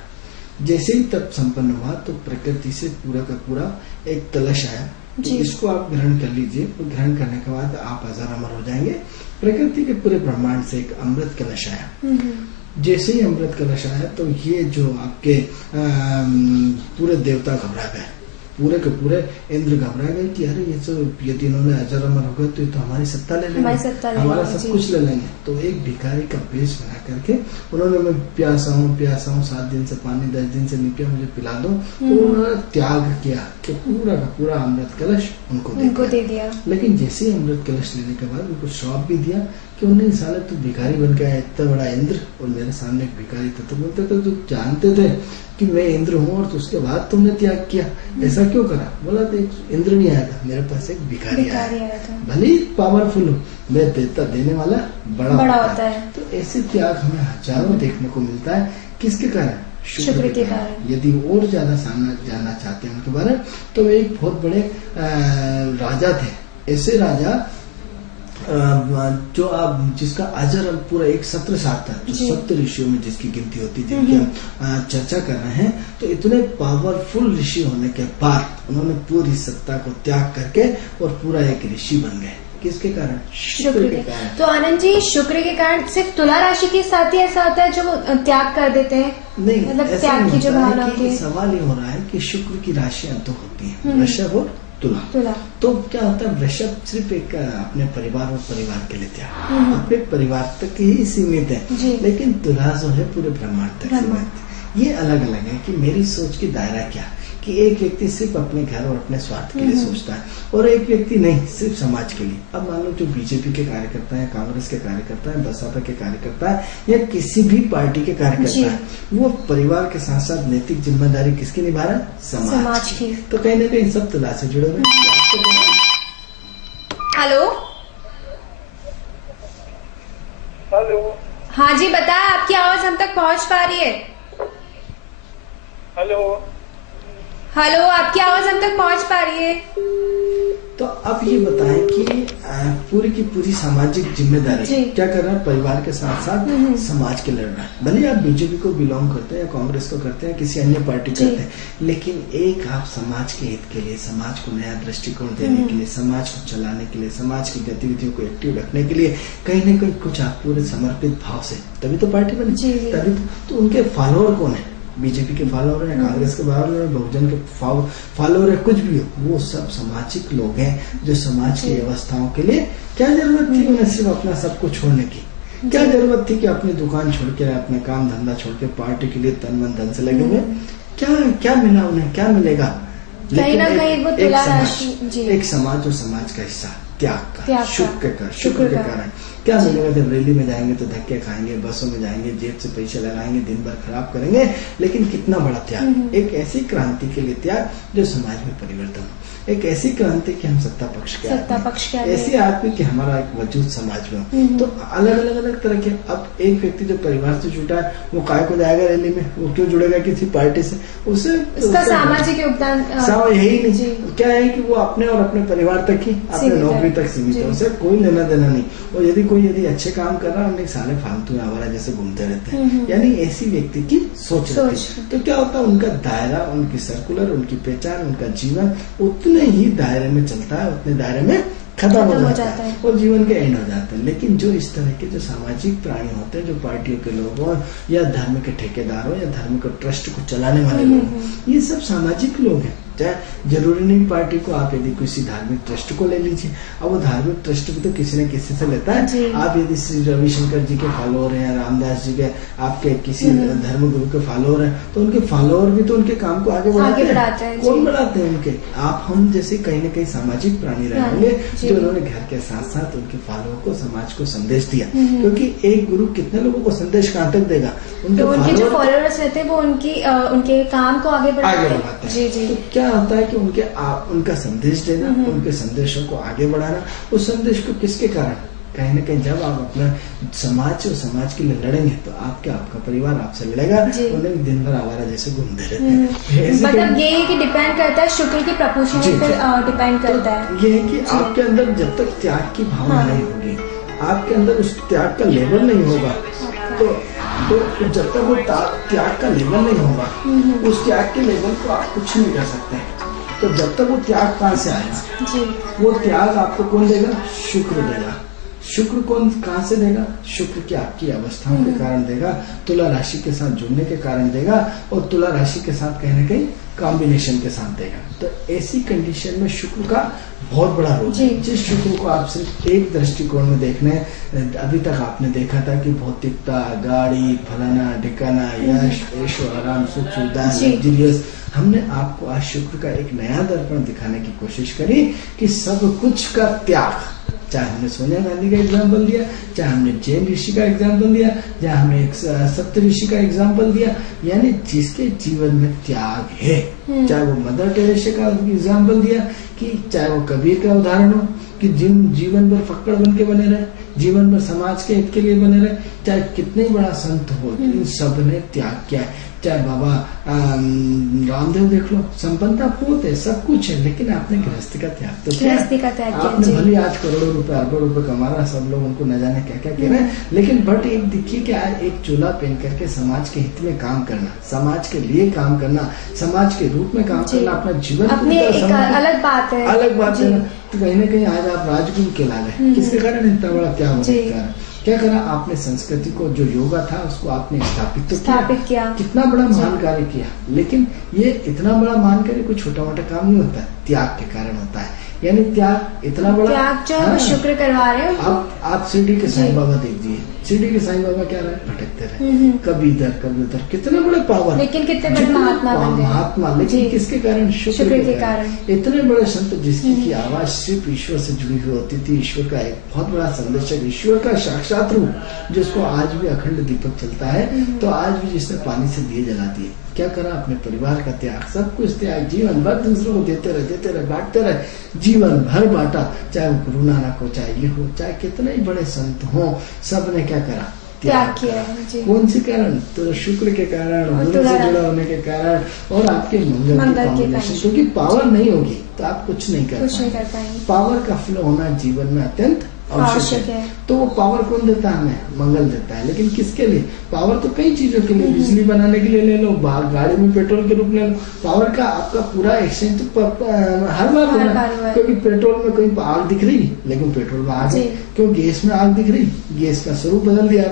जैसे ही तप संपन्न हुआ तो प्रकृति से पूरा का पूरा एक कलश आया, तो इसको आप ग्रहण कर लीजिए। तो ग्रहण करने के बाद आप अजर अमर हो जाएंगे। प्रकृति के पूरे ब्रह्मांड से एक अमृत कलश आया। जैसे ही अमृत कलश आया तो ये जो आपके पूरे देवता घबरा गए, पूरे के पूरे इंद्र घबरा गए कि अरे ये तो यदि इन्होंने अजर अमर हो गए तो ये तो हमारी सत्ता ले लेंगे, हमारा सब कुछ ले लेंगे। तो एक भिखारी का वेश बना करके उन्होंने, मैं प्यासा हूँ 7 दिन से पानी 10 दिन से नहीं पिया, मुझे पिला दो। तो उन्होंने त्याग किया कि पूरा का पूरा अमृत कलश उनको दे दिया। लेकिन जैसे ही अमृत कलश लेने के बाद उनको श्राप भी दिया कि उन्हें साले तू भिखारी बन गया, इतना बड़ा इंद्र और मेरे सामने एक भिखारी था। तो बोलते थे तू जानते थे कि मैं इंद्र हूँ और तो उसके बाद तुमने त्याग किया, ऐसा क्यों करा? बोला तो इंद्र नहीं आया था, मेरे पास एक भिखारी आया था। भले ही पावरफुल हूँ, मैं देने वाला बड़ा होता है। तो ऐसे त्याग हमें हजारों देखने को मिलता है। किसके कारण? शुक्र के कारण। यदि और ज्यादा जानना चाहते हैं उनके बारे में तो एक बहुत बड़े राजा थे। ऐसे राजा जो आप जिसका अजर पूरा एक सत्र साथ था, जो 7 ऋषियों में जिसकी गिनती होती है, जिनकी हम चर्चा कर रहे हैं। तो इतने पावरफुल ऋषि होने के बाद उन्होंने पूरी सत्ता को त्याग करके और पूरा एक ऋषि बन गए। किसके कारण? शुक्र के कारण। तो आनंद जी, शुक्र के कारण सिर्फ तुला राशि के साथ ही ऐसा होता है जो वो त्याग कर देते हैं? नहीं, मतलब त्याग की जो भावना होती है। सवाल ये हो रहा है कि शुक्र की राशियां तो होती है, वृषभ और तुला। तो क्या होता है, वृषभ सिर्फ एक अपने परिवार और परिवार के लिए त्याग, अपने परिवार तक ही सीमित है। लेकिन तुला जो है पूरे ब्रह्मांड तक सीमित है। ये अलग अलग है कि मेरी सोच की दायरा क्या, कि एक व्यक्ति सिर्फ अपने घर और अपने स्वार्थ के लिए सोचता है और एक व्यक्ति नहीं, सिर्फ समाज के लिए। अब मान लो जो बीजेपी के कार्यकर्ता है, कांग्रेस के कार्यकर्ता है, बसपा के कार्यकर्ता है या किसी भी पार्टी के कार्यकर्ता है, वो परिवार के साथ साथ नैतिक जिम्मेदारी किसकी निभा रहा है? समाज की। तो कहीं ना कहीं सब तुला से जुड़े हुए। Hello hello. हाँ जी बताएं, आपकी आवाज हम तक पहुँच पा रही है? हेलो हेलो, आपकी आवाज हम तक पहुँच पा रही है? तो अब ये बताएं कि पूरी की पूरी सामाजिक जिम्मेदारी क्या कर रहा है? परिवार के साथ साथ समाज के लड़ रहा है। भले आप बीजेपी को बिलोंग करते हैं या कांग्रेस को करते हैं, किसी अन्य पार्टी करते हैं, लेकिन एक आप समाज के हित के लिए, समाज को नया दृष्टिकोण देने के लिए, समाज को चलाने के लिए, समाज की गतिविधियों को एक्टिव रखने के लिए कहीं न कहीं कुछ आप पूरे समर्पित भाव से, तभी तो पार्टी बनी, तभी तो उनके फॉलोअर कौन है? बीजेपी के फॉलोअर है, कांग्रेस के फॉलोअर है, बहुजन के फॉलोअर है, कुछ भी हो, वो सब सामाजिक लोग हैं जो समाज की व्यवस्थाओं के लिए। क्या जरूरत थी उन्हें सिर्फ अपना सब कुछ छोड़ने की? क्या जरूरत थी कि अपनी दुकान छोड़ के, अपने काम धंधा छोड़ के पार्टी के लिए तन मन धन से लगे हुए? क्या मिला उन्हें? क्या मिलेगा? लेकिन एक समाज और समाज का हिस्सा त्याग का, शुक्र के कारण क्या मिलेगा? जब रैली में जाएंगे तो धक्के खाएंगे, बसों में जाएंगे जेब से पैसे लगाएंगे, दिन भर खराब करेंगे, लेकिन कितना बड़ा त्याग। एक ऐसी क्रांति के लिए त्याग जो समाज में परिवर्तन हो, एक ऐसी क्रांति कि हम सत्ता पक्ष के ऐसे आदमी कि हमारा एक वजूद समाज में हो। तो अलग तरह के। अब एक व्यक्ति जो परिवार से जुटा है वो काय को जाएगा रैली में? वो क्यों जुड़ेगा किसी पार्टी से? उसे उसका सामाजिक योगदान यही नहीं। क्या है कि वो अपने और अपने परिवार तक ही, अपने नौकरी तक सीमित है, उसे कोई लेना देना नहीं। और यदि कोई यदि अच्छे काम कर रहा है, हमने साले फालतू आवारा जैसे घूमते रहते हैं, यानी ऐसी व्यक्ति की सोच रहती है। तो क्या होता है, उनका दायरा, उनकी सर्कुलर, उनकी पहचान, उनका जीवन उतने ही दायरे में चलता है, उतने दायरे में खत्म हो जाता है और जीवन के एंड हो जाते हैं। लेकिन जो इस तरह के जो सामाजिक प्राणी होते हैं, जो पार्टियों के लोग हो या धर्म के ठेकेदार हो या धर्म के ट्रस्ट को चलाने वाले लोग, ये सब सामाजिक लोग हैं। चाहे जरूरी नहीं पार्टी को, आप यदि किसी धार्मिक ट्रस्ट को ले लीजिए, अब वो धार्मिक ट्रस्ट भी तो किसी न किसी से लेता है। आप यदि श्री रविशंकर जी के फॉलोअर हैं, रामदास जी के, आपके किसी धर्म गुरु के फॉलोअर हैं, तो उनके फॉलोअर भी तो उनके काम को आगे बढ़ाते हैं। कौन बढ़ाते हैं? उनके आप हम जैसे कहीं न कहीं सामाजिक प्राणी रहेंगे, जो उन्होंने घर के साथ साथ उनके फॉलोअर को, समाज को संदेश दिया। क्योंकि एक गुरु कितने लोगों को संदेश कहाँ तक देगा? उनके जो फॉलोअर्स रहते हैं वो उनके काम को आगे बढ़ाते हैं। तो क्या होता है कि उनका संदेश देना, उनके संदेशों को आगे बढ़ाना, उस संदेश को किसके कारण? कहीं न कहीं जब आप अपना समाज और समाज के लिए लड़ेंगे तो आपका परिवार आपसे लड़ेगा। उन्हें दिन भर आवारा जैसे घूमते रहते हैं। मतलब ये है कि डिपेंड करता है शुक्र की प्रपोर्शन पर डिपेंड करता है। ये है कि आपके अंदर जब तक त्याग की भावना नहीं होगी, आपके अंदर उस त्याग का लेवल नहीं होगा, तो जब तक वो त्याग का लेवल नहीं होगा, उस त्याग के लेवल को आप कुछ नहीं कर सकते। तो जब तक वो त्याग कहाँ से आएगा? वो त्याग आपको कौन देगा? शुक्र देगा। शुक्र कौन कहाँ से देगा? शुक्र की आपकी अवस्थाओं के कारण देगा, तुला राशि के साथ जुड़ने के कारण देगा, और तुला राशि के साथ कहीं न कहीं कॉम्बिनेशन के साथ देगा। तो ऐसी कंडीशन में शुक्र का बहुत बड़ा रोल है। जिस शुक्र को आप सिर्फ एक दृष्टिकोण में देखने, अभी तक आपने देखा था कि भौतिकता, गाड़ी, फलाना ढिकाना, यश, ऐशो आराम, सुख सुविधा, लग्जरियस, हमने आपको आज शुक्र का एक नया दर्पण दिखाने की कोशिश करी कि सब कुछ का त्याग, चाहे हमने सोनिया गांधी का एग्जाम्पल दिया, चाहे हमने जैन ऋषि का एग्जाम्पल दिया, चाहे हमने एक सप्त ऋषि का एग्जाम्पल दिया, यानी जिसके जीवन में त्याग है, चाहे वो मदर टेरेसा का एग्जाम्पल दिया, कि चाहे वो कबीर का उदाहरण हो कि जीवन भर फक्कड़ बन के बने रहे, जीवन भर समाज के हित के लिए बने रहे, चाहे कितने बड़ा संत हो, इन सब ने त्याग किया है। चाहे बाबा रामदेव देख लो, संपन्नता बहुत है, सब कुछ है, लेकिन आपने गृहस्थी का त्याग तो किया। आपने भले आज करोड़ों रुपए, अरबों रुपए कमा रहा, सब लोग उनको न जाने क्या क्या कह रहे हैं, लेकिन बट एक देखिए कि आज एक चूल्हा पहन करके समाज के हित में काम करना, समाज के लिए काम करना, समाज के रूप में काम करना, अपना जीवन अलग बात है, अलग बात है। तो कहीं न कहीं आज आप राजगुरु कहला गए, किसके कारण? इतना बड़ा त्याग होने के कारण। क्या करा आपने? संस्कृति को, जो योगा था उसको आपने स्थापित किया। कितना बड़ा महान कार्य किया। लेकिन ये इतना बड़ा महान कार्य कोई छोटा मोटा काम नहीं होता है, त्याग के कारण होता है। यानी त्याग इतना बड़ा त्याग जो है शुक्र करवा रहे हो। आप शिरडी के साईं बाबा देखिए, शिरडी के साईं बाबा क्या रहे? भटकते रहे, कभी इधर कभी उधर, कितने बड़े पावर, लेकिन कितने बड़े महात्मा, लेकिन किसके कारण? शुक्र के कारण। इतने बड़े संत जिसकी आवाज सिर्फ ईश्वर से जुड़ी हुई होती थी, ईश्वर का एक बहुत बड़ा संदेशक, ईश्वर का साक्षात रूप, जिसको आज भी अखंड दीपक चलता है। तो आज भी जिसने पानी से दिए जला दिए, क्या करा? अपने परिवार का त्याग, सब कुछ त्याग, जीवन भर दूसरों को देते रहे, बांटते रहे, जीवन भर बांटा। चाहे वो गुरु नानक हो, चाहे ये हो, चाहे कितने ही बड़े संत हो, सब ने क्या करा? त्याग किया। कौन से कारण? तो शुक्र के कारण, गुरु से जुड़ा होने के कारण, और आपके मंगल की कॉम्बिनेशन। क्योंकि पावर नहीं होगी तो आप कुछ नहीं कर पाएंगे। पावर का फ्लो होना जीवन में अत्यंत आवश्यक है। तो वो पावर कौन देता है? हमें मंगल देता है। लेकिन किसके लिए? पावर तो कई चीजों के लिए, बिजली बनाने के लिए ले लो, गाड़ी में पेट्रोल के रूप ले लो। पावर का आपका पूरा एक्सचेंज तो हर बार होना है, क्योंकि पेट्रोल में कोई आग दिख रही, लेकिन पेट्रोल में आग है। क्यों? गैस में आग दिख रही, गैस का स्वरूप बदल दिया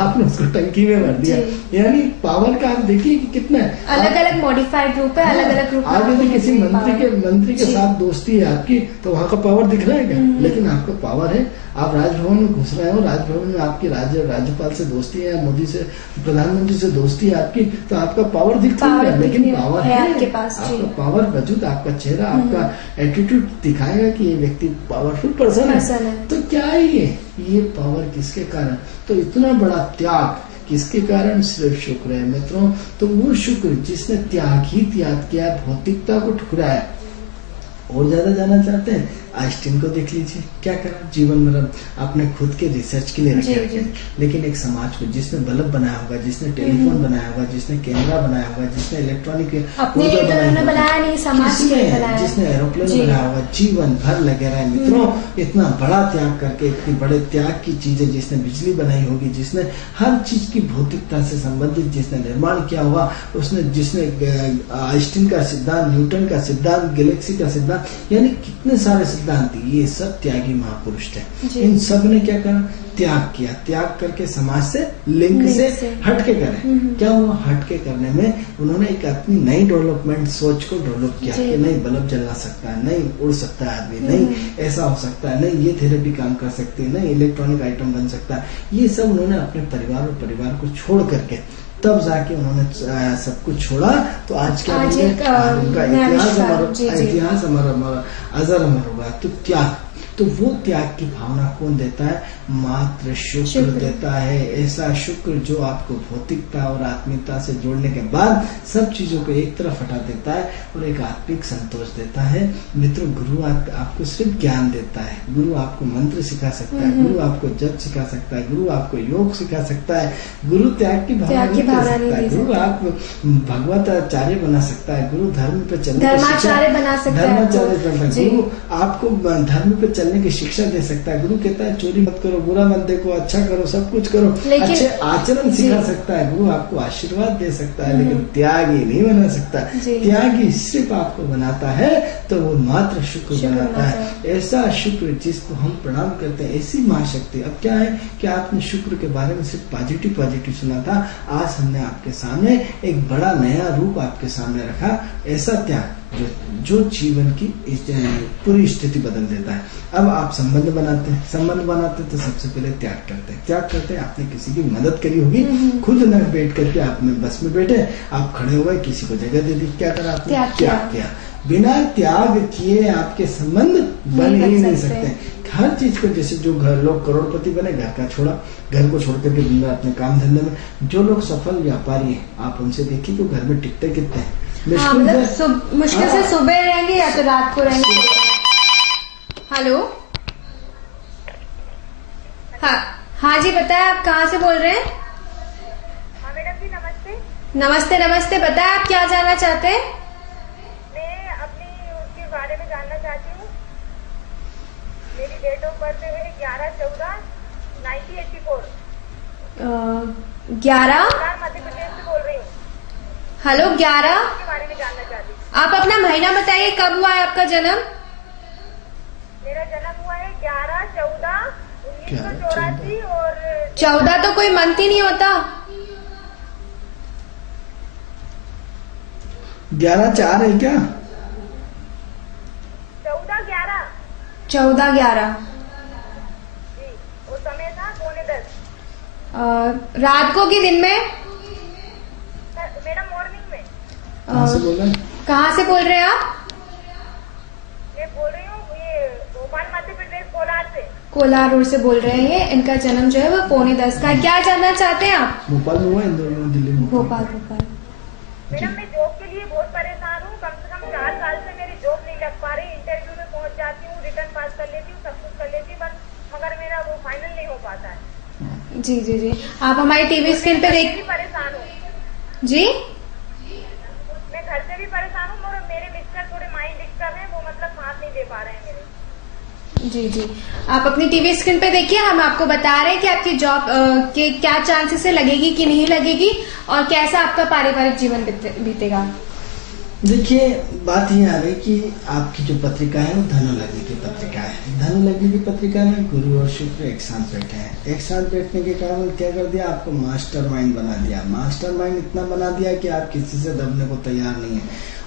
आपने उसको टंकी में भर दिया। यानी पावर का आप देखिए कि कितना अलग अलग मॉडिफाइड रूप है, अलग अलग रूप। आप यदि किसी मंत्री के साथ दोस्ती है आपकी, तो वहाँ का पावर दिख रहा है क्या? लेकिन आपका पावर है। आप राजभवन में घुस रहे हो, राजभवन में आपकी राज्यपाल से दोस्ती है, मोदी से, प्रधानमंत्री से दोस्ती है आपकी, तो आपका पावर दिखता है, लेकिन पावर है आपके पास। आपका पावर वजूद, आपका चेहरा, आपका एटीट्यूड दिखाएगा कि ये व्यक्ति पावरफुल पर्सन है। तो क्या है ये पावर किसके कारण? तो इतना बड़ा त्याग किसके कारण? सिर्फ शुक्र है मित्रों। तो वो शुक्र जिसने त्याग ही त्याग किया, भौतिकता को ठुकराया। और ज्यादा जाना चाहते हैं आइंस्टीन को देख लीजिए, क्या करा जीवन में आपने खुद के रिसर्च के लिए रखे, लेकिन एक समाज को जिसने बल्ब बनाया होगा, जिसने टेलीफोन बनाया होगा, जिसने कैमरा बनाया होगा, जिसने इलेक्ट्रॉनिक बनाया नहीं, समाज के लिए बनाया, जिसने एरोप्लेन बनाया होगा, जीवन भर लगे रहे मित्रों, इतना बड़ा त्याग करके, इतनी बड़े त्याग की चीजें, जिसने बिजली बनाई होगी, जिसने हर चीज की भौतिकता से संबंधित जिसने निर्माण किया होगा, उसने जिसने आइंस्टीन का सिद्धांत, न्यूटन का सिद्धांत, गैलेक्सी का सिद्धांत, यानी कितने सारे सिद्धांत, ये सब त्यागी महापुरुष थे। इन सब ने क्या करा, त्याग किया, त्याग करके समाज से लिंक से हटके करे। क्या हुआ, हटके करने में उन्होंने एक अपनी नई डेवलपमेंट सोच को डेवलप किया कि नहीं बल्ब जला सकता है, नहीं उड़ सकता है आदमी, नहीं ऐसा हो सकता है, नहीं ये थेरेपी काम कर सकती है, नहीं इलेक्ट्रॉनिक आइटम बन सकता है। ये सब उन्होंने अपने परिवार और परिवार को छोड़ करके तब जाके उन्होंने सब कुछ छोड़ा। तो आज क्या उनका इतिहास हमारा अजर अमर होगा। तो त्याग, तो वो त्याग की भावना कौन देता है, मात्र शुक्र देता है। ऐसा शुक्र जो आपको भौतिकता और आत्मिकता से जोड़ने के बाद सब चीजों को एक तरफ हटा देता है और एक आत्मिक संतोष देता है। मित्रों, गुरु आपको सिर्फ ज्ञान देता है, गुरु आपको मंत्र सिखा सकता है, गुरु आपको जप सिखा सकता है, गुरु आपको योग सिखा सकता है, गुरु त्याग की भावना नहीं दे सकता है, गुरु आप भगवताचार्य बना सकता है, गुरु धर्म पे चलने धर्माचार्य बना सकता है, गुरु आपको धर्म पे चलने की शिक्षा दे सकता है। गुरु कहता है चोरी मत करो, बुरा मत देखो, अच्छा करो, सब कुछ करो, अच्छे आचरण सिखा सकता है। गुरु आपको आशीर्वाद दे सकता है, लेकिन त्यागी नहीं बना सकता। त्यागी सिर्फ आपको बनाता है तो वो मात्र शुक्र बनाता है। ऐसा शुक्र जिसको हम प्रणाम करते हैं, ऐसी महाशक्ति। अब क्या है कि आपने शुक्र के बारे में सिर्फ पॉजिटिव सुना था, आज हमने आपके सामने एक बड़ा नया रूप आपके सामने रखा। ऐसा त्याग जो जीवन की पूरी स्थिति बदल देता है। अब आप संबंध बनाते तो सबसे पहले त्याग करते हैं। आपने किसी की मदद करी होगी, खुद न बैठ करके आपने बस में बैठे, आप खड़े हो गए, किसी को जगह दे दी, क्या करा आपने, त्याग किया। बिना त्याग किए आपके संबंध बन ही नहीं सकते। हर चीज को, जैसे जो घर लोग करोड़पति बने, घर का छोड़ा, घर को छोड़ करके अपने काम धंधे में, जो लोग सफल व्यापारी हैं आप उनसे देखिए तो घर में टिकते कितने हैं। मुश्किल से सुबह रहेंगे या तो रात को रहेंगे। हेलो, हाँ जी बताएं, आप कहाँ से बोल रहे हैं? हाँ मैडम जी, नमस्ते। नमस्ते, बताएं आप क्या जानना चाहते हैं? मैं अपनी उसके बारे में जानना चाहती हूँ। मेरी डेट ऑफ बर्थ है 11/14/1984। 11 मध्य प्रदेश से बोल रही हूँ। हेलो, 11 के बारे में जानना चाहती हूँ। आप अपना महीना बताइए, कब हुआ है आपका जन्म? मेरा जन्म हुआ है 11/14/1984 और 14 तो कोई मंथ ही नहीं होता। 11/4 है क्या? 14/11। 14/11 जी, वो समय था 9:10। रात को कि दिन में? मैडम मॉर्निंग में। कहाँ से बोल रहे हैं आप? मैं बोल रही हूँ ये भोपाल मध्य प्रदेश, कोलार से। कोलार रोड से बोल रहे हैं। इनका जन्म जो है वो 9:45 का है। क्या जानना चाहते हैं आप? भोपाल में हुआ, इंदौर में, दिल्ली में? भोपाल। मैडम मैं जॉब के लिए बहुत परेशान हूँ। कम से कम 4 साल से मेरी जॉब नहीं लग पा रही। इंटरव्यू में पहुँच जाती हूँ, रिटर्न पास कर लेती हूँ, सब कुछ कर लेती हूँ, मगर मेरा वो फाइनल नहीं हो पाता है। जी, आप हमारी टीवी स्क्रीन पे देख। परेशान हूँ जी, मैं घर से भी परेशान हूँ और मेरे मिस्टर थोड़े माइंड डिस्टर्ब है, वो मतलब साथ नहीं दे पा रहे हैं मेरे। जी, आप अपनी टीवी स्क्रीन पे देखिए। हम आपको बता रहे हैं कि आपकी जॉब के क्या चांसेस है, लगेगी कि नहीं लगेगी, और कैसा आपका पारिवारिक जीवन बीतेगा। देखिए, बात ये आ रही कि आपकी जो पत्रिका है वो धनुलग्न की पत्रिका है। धनुलग्न की पत्रिका में गुरु और शुक्र एक साथ बैठे हैं। एक साथ बैठने के कारण क्या कर दिया, आपको मास्टरमाइंड बना दिया। मास्टरमाइंड इतना बना दिया कि आप किसी से दबने को तैयार नहीं है,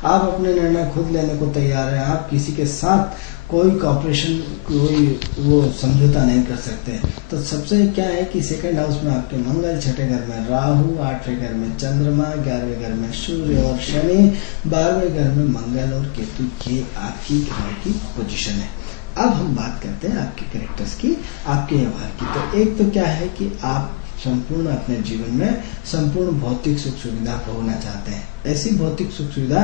आप अपने निर्णय खुद लेने को तैयार है, आप किसी के साथ कोई कॉपरेशन, कोई वो समझौता नहीं कर सकते। तो सबसे क्या है कि सेकंड हाउस में आपके मंगल, छठे घर में राहु, 8वें घर में चंद्रमा, 11वें घर में सूर्य और शनि, 12वें घर में मंगल और केतु, ये आपकी ग्रह की पोजीशन है। अब हम बात करते हैं आपके कैरेक्टर्स की, आपके व्यवहार की। तो एक तो क्या है कि आप संपूर्ण अपने जीवन में संपूर्ण भौतिक सुख सुविधा भोगना चाहते हैं। ऐसी भौतिक सुख सुविधा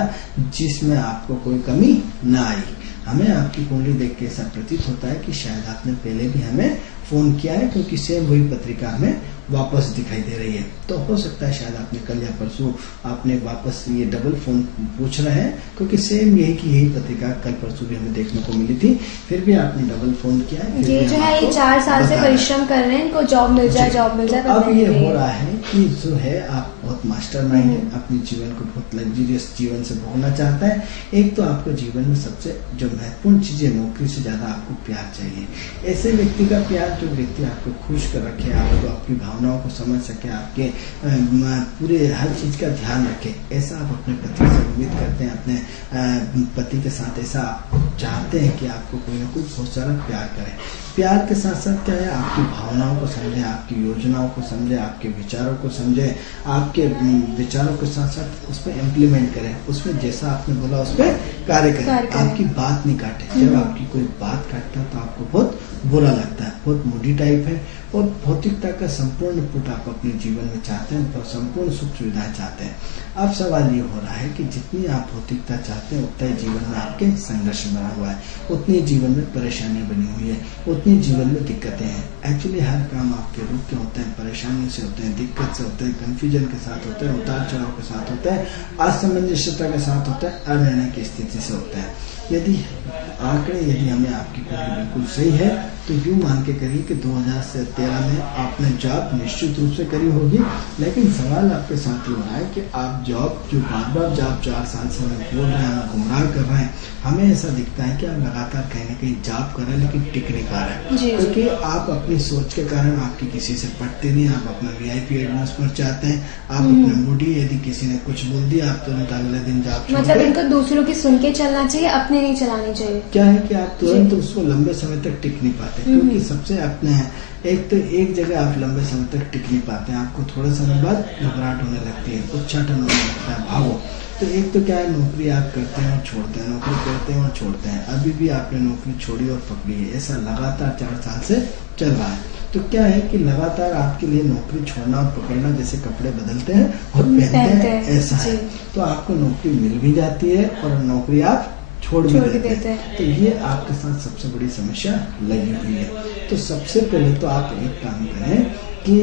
जिसमें आपको कोई कमी ना आई। हमें आपकी कुंडली देख के ऐसा प्रतीत होता है कि शायद आपने पहले भी हमें फोन किया है, क्योंकि सेम वही पत्रिका हमें वापस दिखाई दे रही है। तो हो सकता है शायद आपने कल या परसों आपने वापस ये डबल फोन पूछ रहे हैं, क्योंकि सेम यही पत्रिका कल परसों भी हमें देखने को मिली थी। फिर भी आपने डबल फोन किया है। ये जो है ये 4 साल से परिश्रम कर रहे हैं, इनको जॉब मिल जाए तो अब ये हो रहा है कि जो है आप बहुत मास्टरमाइंड है, अपने जीवन को बहुत लग्जरियस जीवन से भोगना चाहता है। एक तो आपको जीवन में सबसे जो महत्वपूर्ण चीज है, नौकरी से ज्यादा आपको प्यार चाहिए। ऐसे व्यक्ति का प्यार जो व्यक्ति आपको खुश कर रखे, आपको आपकी भावनाओं को समझ सके, आपके पूरे हर चीज का ध्यान रखे, ऐसा आप अपने पति से उम्मीद करते हैं। अपने पति के साथ ऐसा आप चाहते हैं कि आपको कोई ना कोई बहुत सारा प्यार करे। प्यार के साथ साथ क्या है, आपकी भावनाओं को समझे, आपकी योजनाओं को समझे, आपके विचारों को समझे, आपके विचारों के साथ साथ उस पर इम्प्लीमेंट करें, उसमें जैसा आपने बोला उस पर कार्य करें, आपकी बात नहीं काटे। जब आपकी कोई बात काटता है तो आपको बहुत बुरा लगता है, बहुत मूडी टाइप है। और भौतिकता का संपूर्ण पुट आप अपने जीवन में चाहते हैं, तो संपूर्ण सुख सुविधाएं चाहते हैं। अब सवाल ये हो रहा है कि जितनी आप भौतिकता चाहते हैं उतना ही जीवन में आपके संघर्ष बना हुआ है, उतनी जीवन में परेशानी बनी हुई है, उतनी जीवन में दिक्कतें हैं। एक्चुअली हर काम आपके रूप के होते हैं, परेशानी से होते हैं, दिक्कत से होते हैं, कंफ्यूजन के साथ होते हैं, उतार चढ़ाव के साथ होता है, असमंजसता के साथ होता है, अनिर्णय की स्थिति से होता है। यदि हमें आपकी कुंडली बिल्कुल सही है तो यूं मान के करिए कि 2013 में आपने जॉब निश्चित रूप से करी होगी। लेकिन सवाल आपके साथ ये हो रहा है कि आप जॉब जो बार-बार जॉब 4 साल से हमें बोल रहे हैं, हमें गुमराह कर रहे हैं, हमें ऐसा दिखता है कि आप लगातार कहीं ना कहीं जॉब कर रहे हैं लेकिन टिक नहीं पा रहे हैं, क्योंकि आप अपनी सोच के कारण आपकी किसी से पटते नहीं। आप अपना VIP एटमॉस्फेयर चाहते हैं, आप अपने मूडी, यदि किसी ने कुछ बोल दिया आप तुरंत अगले दिन जॉब, मतलब इनको दूसरों की सुन के चलना चाहिए, अपने नहीं चलानी चाहिए। क्या है कि आप तुरंत उसको लंबे समय तक टिक नहीं पाते, क्योंकि सबसे अपने एक तो एक जगह आप लंबे समय तक टिक नहीं पाते हैं, आपको थोड़े समय बाद घबराहट होने लगती है, उच्चाटन होने लगता है, भागो। तो एक तो क्या है, नौकरी आप करते हैं और छोड़ते हैं, नौकरी करते हैं और छोड़ते हैं। अभी भी आपने नौकरी छोड़ी और पकड़ी है, ऐसा लगातार 4 साल से चल रहा है। तो क्या है कि लगातार आपके लिए नौकरी छोड़ना और पकड़ना जैसे कपड़े बदलते हैं और पहनते हैं, ऐसा है। तो आपको नौकरी मिल भी जाती है और नौकरी आप छोड़ भी देते हैं। तो ये आपके साथ सबसे बड़ी समस्या लगी हुई है। तो सबसे पहले तो आप एक काम करें कि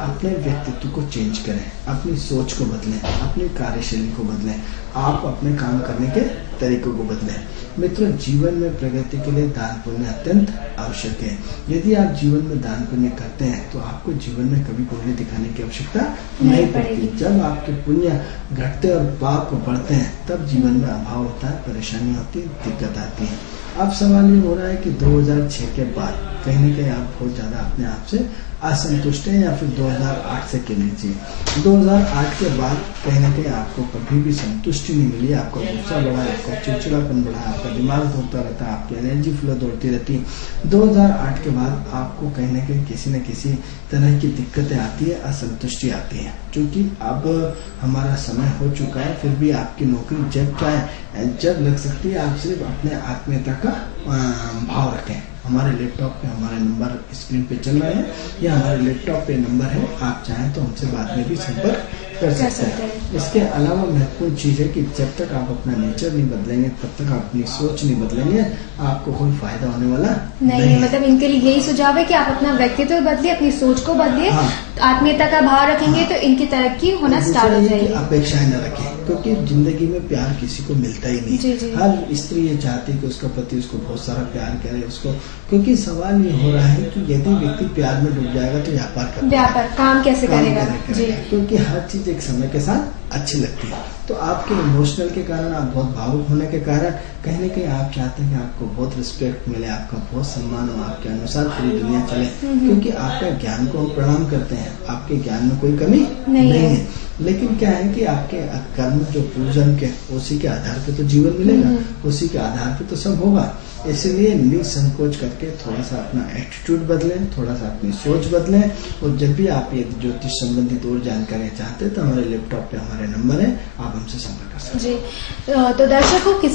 अपने व्यक्तित्व को चेंज करें, अपनी सोच को बदलें, अपनी कार्यशैली को बदलें, आप अपने काम करने के तरीकों को बदलें। मित्रों, जीवन में प्रगति के लिए दान पुण्य अत्यंत आवश्यक है। यदि आप जीवन में दान पुण्य करते हैं तो आपको जीवन में कभी कुंडली दिखाने की आवश्यकता नहीं पड़ती। जब आपके पुण्य घटते और पाप बढ़ते हैं तब जीवन में अभाव होता है, परेशानी होती है, दिक्कत आती है। अब सवाल ये हो रहा है कि 2006 के बाद कहीं न कहीं आप बहुत ज्यादा अपने आप से असंतुष्ट हैं, या फिर 2008 से कह लीजिए। 2008 के बाद कहीं ना कहीं आपको कभी भी संतुष्टि नहीं मिली, आपका गुस्सा बढ़ा, आपका चिड़चिड़ापन बढ़ा, आपका दिमाग दौड़ता रहता है, आपकी एनर्जी फ्लो दौड़ती रहती है। 2008 के बाद आपको कहीं ना कहीं किसी न किसी तरह की दिक्कतें आती है, असंतुष्टि आती है। क्योंकि अब हमारा समय हो चुका है, फिर भी आपकी नौकरी जब लग सकती है, आप सिर्फ अपने आत्मीयता का भाव रखें। हमारे लैपटॉप पे हमारे नंबर स्क्रीन पे चल रहे हैं, या हमारे लैपटॉप पे नंबर है, आप चाहें तो हमसे बाद में भी संपर्क कर सकते हैं। इसके अलावा महत्वपूर्ण चीज है कि जब तक आप अपना नेचर नहीं बदलेंगे, तब तक आप अपनी सोच नहीं बदलेंगे, आपको कोई फायदा होने वाला नहीं। मतलब इनके लिए यही सुझाव है कि आप अपना व्यक्तित्व बदलिए, अपनी सोच को बदलिए, आत्मीयता का भाव रखेंगे तो इनकी तरक्की होना स्टार्ट हो जाएगी। अपेक्षाएं न रखें, क्योंकि जिंदगी में प्यार किसी को मिलता ही नहीं। हर स्त्री ये चाहती है कि उसका पति उसको बहुत सारा प्यार करे, उसको, क्योंकि सवाल ये हो रहा है कि यदि व्यक्ति प्यार में डूब जाएगा तो व्यापार काम कैसे करेगा? क्योंकि हर चीज एक समय के साथ अच्छी लगती है। तो आपके इमोशनल के कारण, आप बहुत भावुक होने के कारण कहीं न कहीं आप चाहते हैं कि आपको बहुत रिस्पेक्ट मिले, आपका बहुत सम्मान हो, आपके अनुसार पूरी दुनिया चले, क्योंकि आपका ज्ञान को हम प्रणाम करते हैं, आपके ज्ञान में कोई कमी नहीं है। लेकिन क्या है कि आपके कर्म जो पूर्वजन्म के, उसी के आधार पे तो जीवन मिलेगा, उसी के आधार पे तो सब होगा। इसलिए निसंकोच करके थोड़ा सा अपना एटीट्यूड बदलें, थोड़ा सा अपनी सोच बदलें। और जब भी आप ये ज्योतिष संबंधित और जानकारी चाहते हैं तो हमारे लैपटॉप पे हमारे नंबर है, आप हमसे संपर्क कर सकते हैं। जी, तो दर्शकों, किस